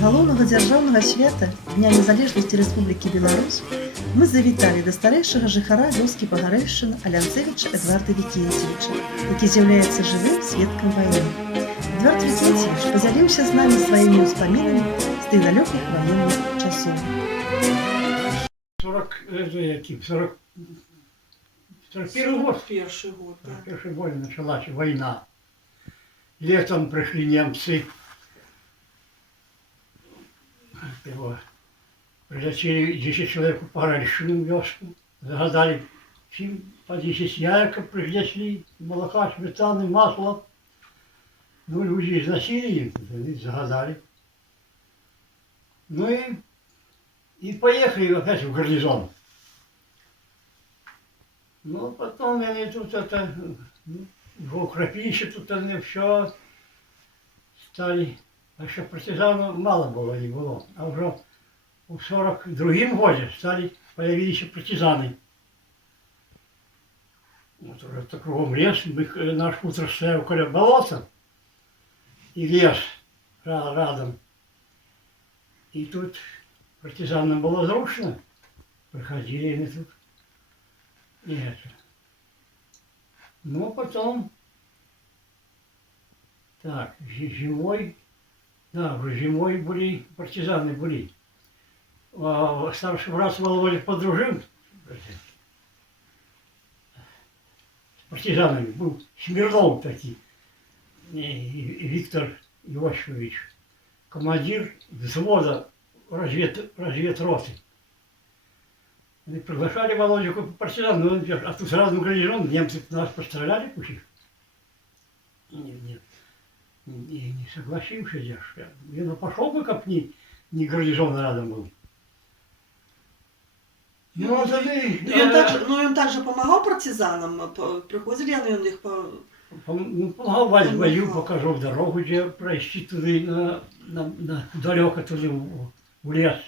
галоўнага дзяржаўнага свята Дня незалежнасці Рэспублікі Беларусь мы завіталі да старэйшага жыхара вёскі Пагарэшчына Алянцевіча Эдварда Вікенцевіча, які з'яўляецца жывым сведкам вайны. Эдвард Вікенцевіч падзяліўся з намі сваімі ўспамінамі з тых далёкіх ваенных часоў. 41 год. 41 год, да. 41 год началась война. Летом пришли немцы. Прилетели 10 человек в Пагарэшчыну вёску. Загадали всем по 10 яйков принесли, молока, сметаны, масла. Ну, люди износили их, загадали. Ну и поехали опять в гарнизон. Ну, потом они тут в укропище тут они все стали. А еще партизанов мало было, не было. А уже в 42-м году появились партизаны. Вот уже кругом лес, наш хутор стоял около болота. И лес рядом. И тут партизанам было зручно. Приходили они тут. И это. Ну, потом, так, зимой, да, уже зимой были, партизаны были. А старший брат Володя подружил с партизанами, был Смирнов такой, и Виктор Иосифович, командир взвода разведроты. Они приглашали Володю как партизан, но он, а тут сразу гарнизон, немцы нас постреляли пусть. Нет, не согласился я. Я пошел бы, как не гарнизон рядом был. Ну, а Он также помогал партизанам, приходили они у них по... Помогал возил, покажу дорогу, где пройти туда, далеко туда в лес.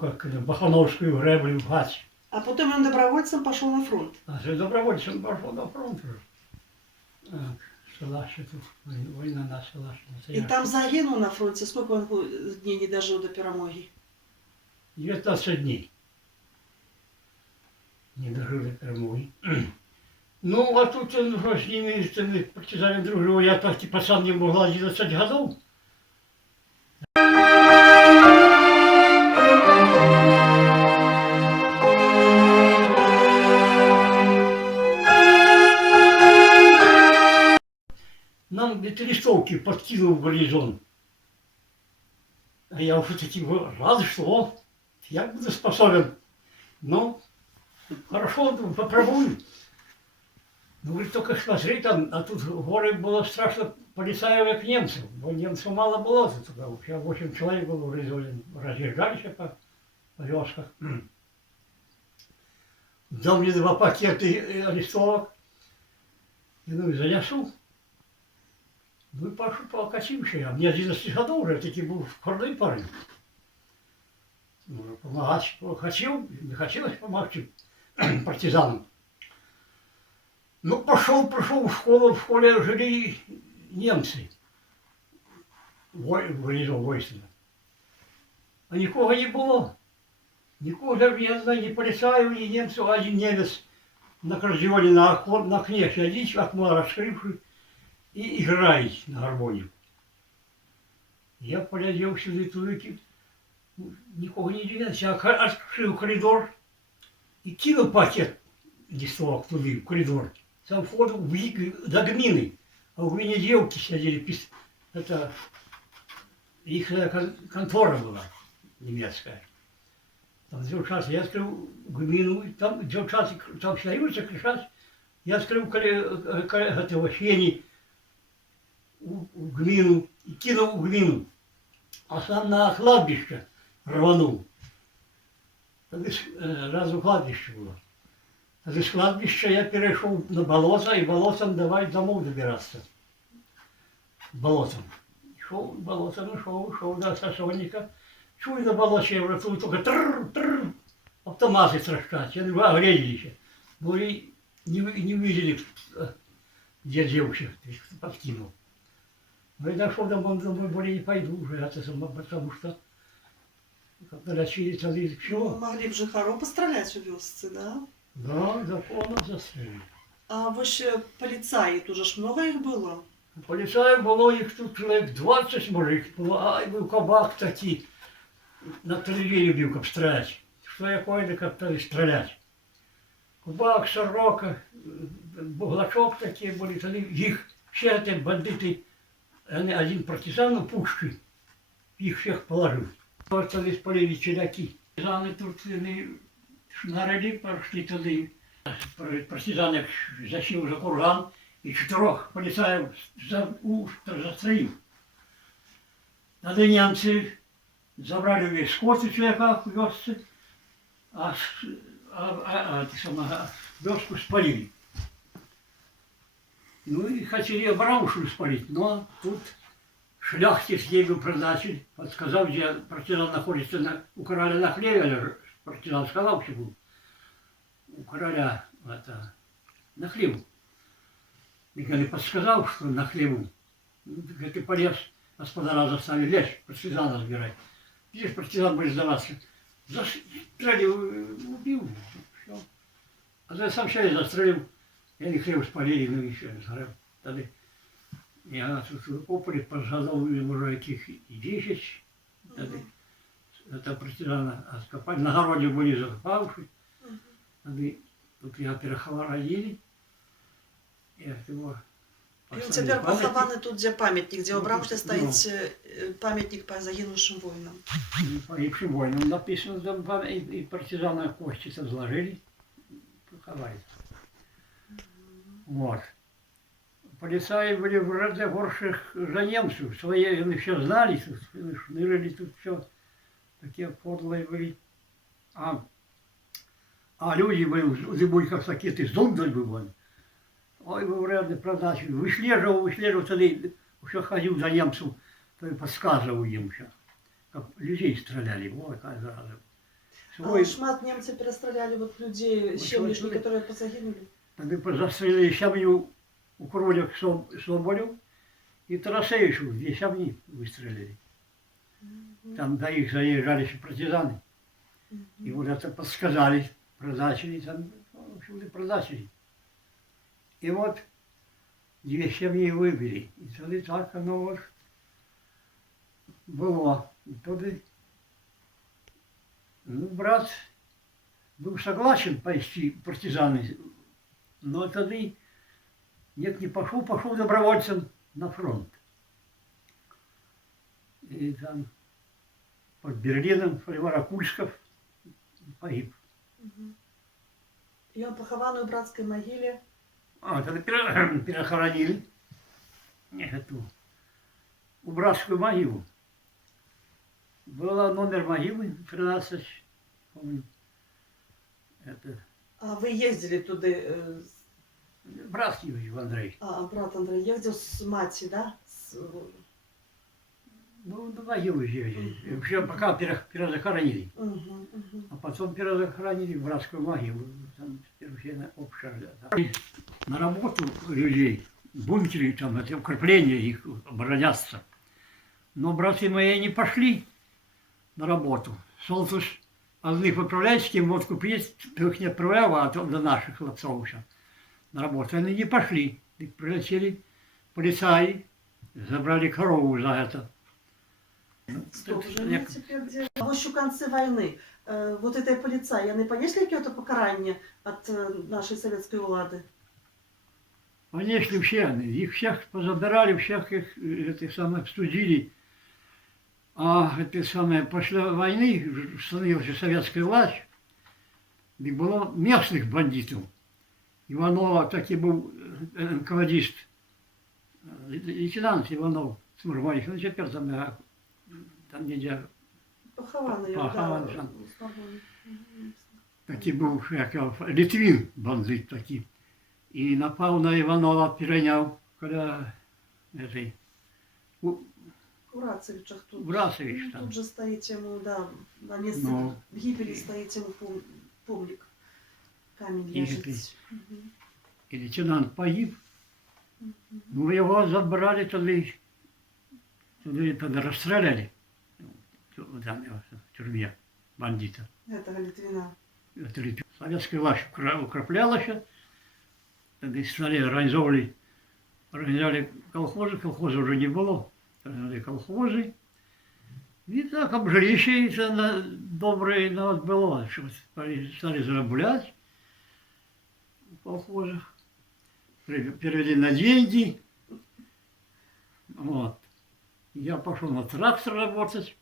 Как Бахановскую греблю в Гаць. А потом он добровольцем пошел на фронт. А добровольцем пошел на фронт. Селаще тут, война на селаще. И там загинул на фронте. Сколько он дней не дожил до перемоги? 19 дней. Не дожил до перемоги. Ну, а тут он с ними, партизанами дружил. Я так пацан не могла 11 годов. Нам листовки подкинул в гарнизон. А я уже таки рад, что я буду способен. Ну, хорошо, попробую. Ну, говорит, только смотри там, а тут в горы было страшно полицаев, как немцев. Бо немцев мало было туда. Вообще 8 человек было в гарнизоне. Разъезжались по вёсках. Дал мне 2 пакета листовок. Я думаю, занесу. Ну и пошел покатился. А мне 11 годов уже, таки был хорный парень. Ну, помогать хотел, не хотелось помогать партизанам. Ну, пошел в школе жили немцы. Гарнизон войска. А никого не было. Никого даже, я знаю, ни полицаев, ни немцев, один немец на корзионе на окне сидит, окно раскрывший. И играет на гармонии. Я полетел сюда, никого не удивился. Я открыл коридор и кинул пакет листовок туда, в коридор. Сам вход до гмины. А в гмине девки сидели. Это их контора была немецкая. Там девчата, я открыл гмину, там девчата, там смеются, кричат. Я открыл этого фени в гмину и кинул в гмину, а сам на кладбище рванул. Тогда разу кладбище было. Тогда с кладбища я перешел на болото, и болотом давай домой добираться. Болотом. Шел болотом, шел до Сасонника. Чую на болоте, я вратую только трррр, автоматы трещат. Я говорю, огрели. Ну и не увидели, где девушка подкинул. Но я дошел домой более не пойду уже, это сама, потому что как налечили тогда Ну, все. могли б Жихару постріляти у вёсцы, да? Да, законно застрелили. А ви ще поліцаї, тут же ж много їх було? Полицаев было их тут человек 20, может, их было, а был кабак такие, на телевизоре бил, как стрелять. Что я пойду, как то стрелять. Кабак, сорока, буглачок такие были, тогда их все эти бандиты, они один партизан пушкой, их всех положил. Вот тогда спалили челяки. Партизаны тут они шнарили, пошли тогда, партизаны зашли уже курган, и 4 полицаев застрелил. Тогда немцы забрали весь скот у человека в вёсце, а вёску спалили. Ну и хотели Абрамушу спалить, но тут шляхтич ей призначили, подсказал, где партизан находится у короля на хлеве, партизан сказал, что был. У короля это, на хлеву. И когда подсказал, что на хлеву, ну, так ты полез, господара заставили лечь, партизана разбирать. Здесь партизан будет сдаваться. Застрелил, убил, все. А то я сам себя застрелил, я не хлеб спалили, ну еще не сгорел. Тогда я тут опыли пожадал уже каких и 10. Тогда это партизана откопали, на городе были закопавши. Тогда тут я перехоронили. Я его Він тепер похований тут, де пам'ятник, де у Брамшлі стоїть пам'ятник по загинувшим воїнам. Погибшим воинам написано, там и партизана кости там сложили, поховали. Вот. Полицаи были в разных горших за немцев, свои они все знали, шнырили тут все, такие подлые были. А люди были в зимуйках такие, ты сдумали бы вон. Ой, вы вредно продачи. Выслеживал, тогда все ходил за немцев, то и подсказывал им все. Как людей стреляли, ой, какая зараза. А шмат немці перестріляли от людей, щемішні, чули? які позагинули. Тогда застрелили щамню у кровля Соболю и Тарасевичу, 2 щамни выстрелили. Там до их заезжали еще партизаны. И вот это подсказали, продачили, там, в общем-то, продачили. И вот 2 щамни выбили. И тогда так оно вот было. И тогда, ну, брат был согласен пойти партизаны, но тогда нет, не пошел, пошел добровольцем на фронт. И там под Берлином Варакульсков погиб. І він похований у братській могилі. А, тогда перехоронили эту, у братскую могилу. Был номер могилы 13, помню. Это А ви їздили туди, братский Андрей. а брат Андрій їздив з матір'ю, да? Ну, до могилы ездили. Вообще пока перезахоронили. А потом перезахоронили в братскую могилу. Там теперь все общая. На работу людей, бункеры, там, это укрепления их обороняться. Но братья мои не пошли на работу. Солнце одних выправляет, с кем водку пить, то их не отправлял, а то до наших хлопцов еще на работу. Они не пошли. И прилетели полицаи, забрали корову за это. Стоп, вже тепер де? А ось у конце війни, вот эти поліцаї, вони понесли якесь покарання від нашої совєтської влади? Понесли все, их всех позабирали, всех их этих самых судили. А это самое, после войны становилась советская власть, и было местных бандитов. Иванов таки был НКВДист, лейтенант Иванов, Смурманик, ну теперь там нельзя. Похований, Похований, да. да. Такий був, як Литвин бандит такий. І напав на Іванова, перейняв, коли этой, У Рацевичах тут. Рацевич Ну, там. тут же стоїть йому, да, на місці Ну. гибелі стоїть йому помник. Камінь І лежить. І лейтенант погиб. Ну, його забрали тоді туди тогда расстреляли там, в тюрьме бандита. Этого Литвина. Это советская власть укреплялась, тогда стали организовали колхозы, колхоза уже не было, организовали колхозы. И так обжилище доброе народ было, что стали зараблять в колхозах, перевели на деньги. Вот. Я пошел на трактор работать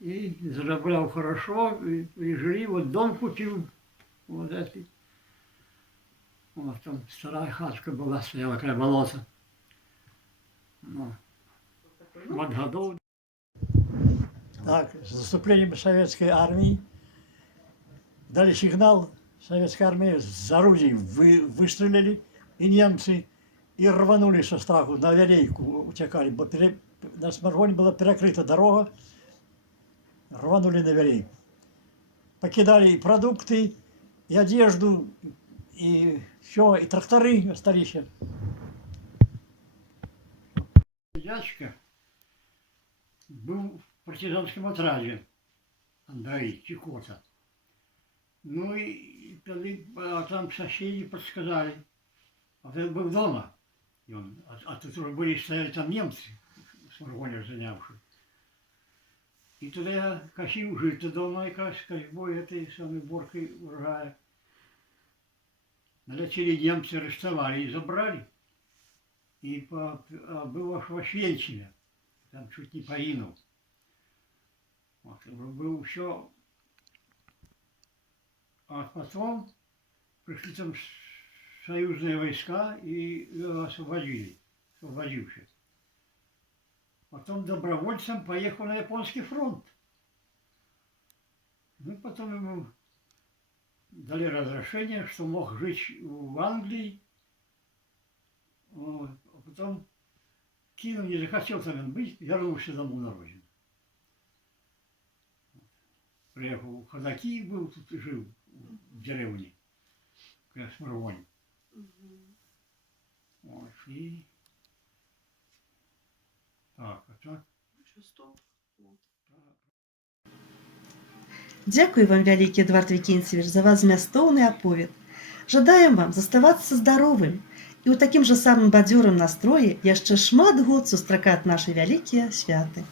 и зароблял хорошо, и жили, вот дом купил, вот этот. Вот там старая хатка была, стояла край болота. Ну, вот годов. Так, с наступлением советской армии дали сигнал, советская армия с орудий выстрелили, и немцы и рванули со страху, на Верейку утекали. На Сморгоне была перекрыта дорога, рванули на Верейку. Покидали и продукты, и одежду, и все, и тракторы остались. Дядька был в партизанском отряде, Андрей Чекота. Ну и там соседи подсказали, а он был дома. И он, тут уже были, стояли там немцы, с Сморгоне занявшие. И тогда я косил жито дома, и как с косьбой этой самой боркой урожая. Налетели немцы, арестовали и забрали. И был аж в Освенциме, там чуть не погинул. Вот, был все. А потом пришли там союзные войска и освободили, освободившись. Потом добровольцем поехал на японский фронт. Ну, потом ему дали разрешение, что мог жить в Англии. Вот. А потом кинул, не захотел там быть, вернулся домой на родину. Приехал в Ходаки, был тут и жил в деревне, в Сморгоне. Вот, и так, а так. Дякую вам, вялікі Эдвард Вікенцевич, за ваш змястоўны аповед. Жадаем вам заставацца здаровым і ў такім жа самым бадзёрым настроі яшчэ шмат год сустракаць нашы вялікія святы.